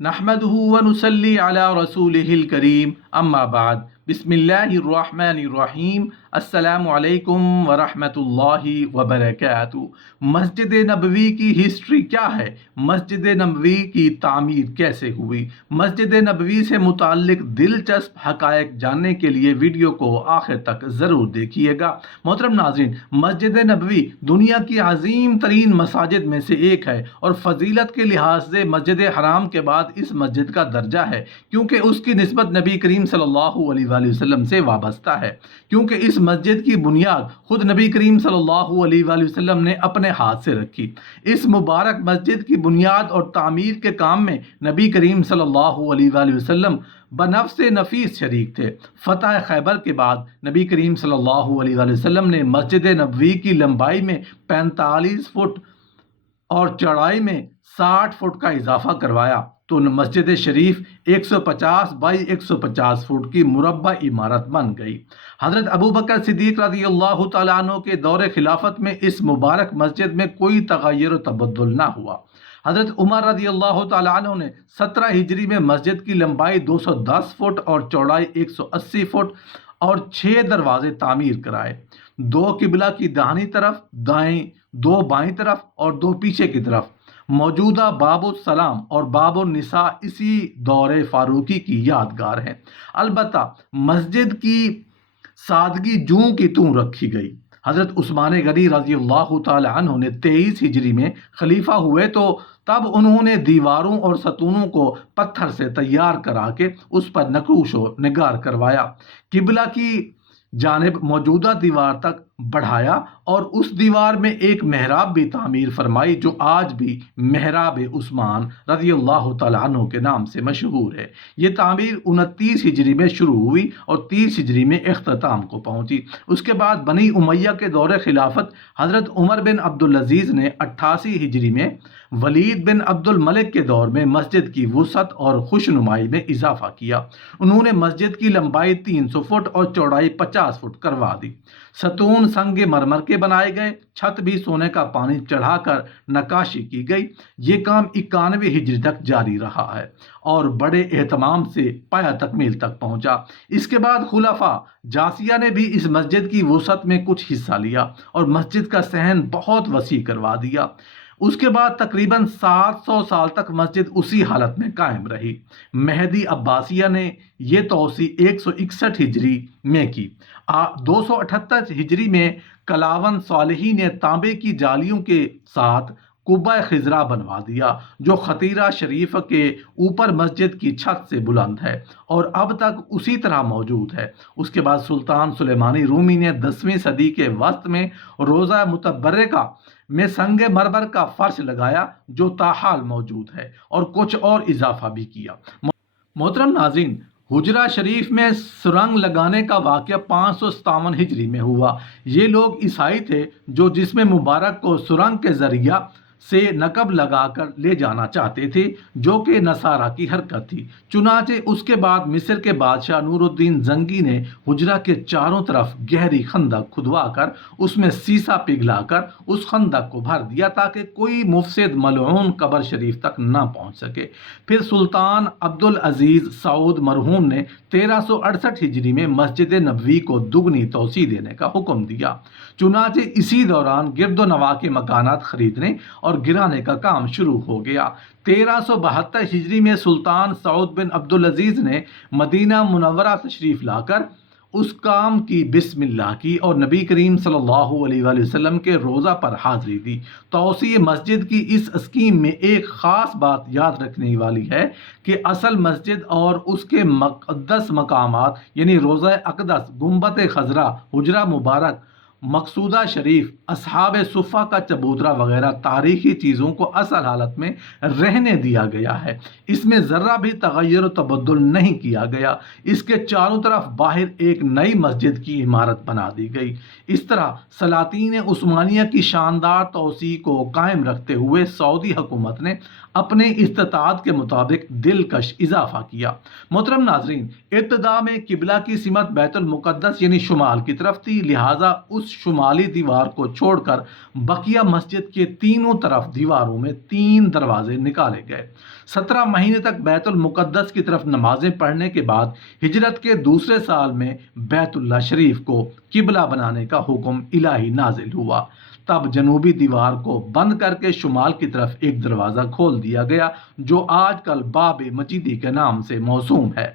نحمده ونصلي على رسوله الكريم اما بعد بسم اللہ الرحمن الرحیم السلام علیکم ورحمۃ اللہ وبرکاتہ۔ مسجد نبوی کی ہسٹری کیا ہے؟ مسجد نبوی کی تعمیر کیسے ہوئی؟ مسجد نبوی سے متعلق دلچسپ حقائق جاننے کے لیے ویڈیو کو آخر تک ضرور دیکھیے گا۔ محترم ناظرین، مسجد نبوی دنیا کی عظیم ترین مساجد میں سے ایک ہے اور فضیلت کے لحاظ سے مسجد حرام کے بعد اس مسجد کا درجہ ہے، کیونکہ اس کی نسبت نبی کریم صلی اللہ علیہ وسلم سے وابستہ ہے، کیونکہ اس مسجد کی بنیاد خود نبی کریم صلی اللہ علیہ وسلم نے اپنے ہاتھ سے رکھی۔ اس مبارک مسجد کی بنیاد اور تعمیر کے کام میں نبی کریم صلی اللہ علیہ وسلم بنفس نفیس شریک تھے۔ فتح خیبر کے بعد نبی کریم صلی اللہ علیہ وسلم نے مسجد نبوی کی لمبائی میں 45 فٹ اور چوڑائی میں 60 فٹ کا اضافہ کروایا تو مسجد شریف 150 بائی 150 فٹ کی مربع عمارت بن گئی۔ حضرت ابوبکر صدیق رضی اللہ تعالیٰ عنہ کے دور خلافت میں اس مبارک مسجد میں کوئی تغیر و تبدل نہ ہوا۔ حضرت عمر رضی اللہ تعالیٰ عنہ نے 17 ہجری میں مسجد کی لمبائی 210 فٹ اور چوڑائی 180 فٹ اور 6 دروازے تعمیر کرائے، 2 قبلہ کی داہنی طرف، دائیں 2 بائیں طرف اور 2 پیچھے کی طرف۔ موجودہ باب السلام اور باب النساء اسی دور فاروقی کی یادگار ہیں۔ البتہ مسجد کی سادگی جوں کی توں رکھی گئی۔ حضرت عثمان غنی رضی اللہ تعالی عنہ نے 23 ہجری میں خلیفہ ہوئے تو تب انہوں نے دیواروں اور ستونوں کو پتھر سے تیار کرا کے اس پر نقوش و نگار کروایا، قبلہ کی جانب موجودہ دیوار تک بڑھایا اور اس دیوار میں ایک محراب بھی تعمیر فرمائی جو آج بھی محراب عثمان رضی اللہ تعالی عنہ کے نام سے مشہور ہے۔ یہ تعمیر 29 ہجری میں شروع ہوئی اور 30 ہجری میں اختتام کو پہنچی۔ اس کے بعد بنی امیہ کے دور خلافت حضرت عمر بن عبدالعزیز نے 88 ہجری میں ولید بن عبد الملک کے دور میں مسجد کی وسعت اور خوشنمائی میں اضافہ کیا۔ انہوں نے مسجد کی لمبائی 300 فٹ اور چوڑائی 50 فٹ کروا دی۔ ستون سنگ مرمر کے بنائے گئے، چھت بھی سونے کا پانی چڑھا کر نقاشی کی گئی۔ یہ کام 91 ہجری تک جاری رہا ہے اور بڑے اہتمام سے پایہ تکمیل تک پہنچا۔ اس کے بعد خلفاء جاسیہ نے بھی اس مسجد کی وسعت میں کچھ حصہ لیا اور مسجد کا صحن بہت وسیع کروا دیا۔ اس کے بعد تقریباً 700 سال تک مسجد اسی حالت میں قائم رہی۔ مہدی عباسیہ نے یہ توسیع 161 ہجری میں کی۔ 278 ہجری میں کلاون صالحی نے تانبے کی جالیوں کے ساتھ قبہ خضرا بنوا دیا جو خطیرہ شریف کے اوپر مسجد کی چھت سے بلند ہے اور اب تک اسی طرح موجود ہے۔ اس کے بعد سلطان سلیمانی رومی نے 10ویں صدی کے وسط میں روضہ متبرکہ میں سنگ مرمر کا فرش لگایا جو تاحال موجود ہے اور کچھ اور اضافہ بھی کیا۔ محترم ناظرین، حجرہ شریف میں سرنگ لگانے کا واقعہ 557 ہجری میں ہوا۔ یہ لوگ عیسائی تھے جو جسم مبارک کو سرنگ کے ذریعہ سے نقب لگا کر لے جانا چاہتے تھے جو کہ نصارہ کی حرکت تھی۔ چنانچہ اس کے بعد مصر کے بادشاہ نور الدین زنگی نے حجرہ کے چاروں طرف گہری خندق کھدوا کر اس میں سیسا پگھلا کر اس خندق کو بھر دیا تاکہ کوئی مفسد ملعون قبر شریف تک نہ پہنچ سکے۔ پھر سلطان عبدالعزیز سعود مرحوم نے 1368 ہجری میں مسجد نبوی کو دگنی توسیع دینے کا حکم دیا۔ چنانچہ اسی دوران گرد و نواح کے مکانات خریدنے اور گرانے کا کام شروع ہو گیا۔ 1372 ہجری میں سلطان سعود بن عبدالعزیز نے مدینہ منورہ تشریف لا کر اس کام کی بسم اللہ کی اور نبی کریم صلی اللہ علیہ وسلم کے روضہ پر حاضری دی۔ توسیع مسجد کی اس اسکیم میں ایک خاص بات یاد رکھنے والی ہے کہ اصل مسجد اور اس کے مقدس مقامات یعنی روضہ اقدس، گنبد خضرا، حجرہ مبارک، مقصودہ شریف، اصحاب صفہ کا چبوترا وغیرہ تاریخی چیزوں کو اصل حالت میں رہنے دیا گیا ہے۔ اس میں ذرہ بھی تغیر و تبدل نہیں کیا گیا۔ اس کے چاروں طرف باہر ایک نئی مسجد کی عمارت بنا دی گئی۔ اس طرح سلاطین عثمانیہ کی شاندار توسیع کو قائم رکھتے ہوئے سعودی حکومت نے اپنے استطاعت کے مطابق دلکش اضافہ کیا۔ محترم ناظرین، ابتدا میں قبلہ کی سمت بیت المقدس یعنی شمال کی طرف تھی، لہٰذا اس شمالی دیوار کو چھوڑ کر بقیہ مسجد کے تینوں طرف دیواروں میں 3 دروازے نکالے گئے۔ 17 مہینے تک بیت المقدس کی طرف نمازیں پڑھنے کے بعد ہجرت کے دوسرے سال میں بیت اللہ شریف کو قبلہ بنانے کا حکم الہی نازل ہوا۔ تب جنوبی دیوار کو بند کر کے شمال کی طرف ایک دروازہ کھول دیا گیا جو آج کل باب مجیدی کے نام سے موسوم ہے۔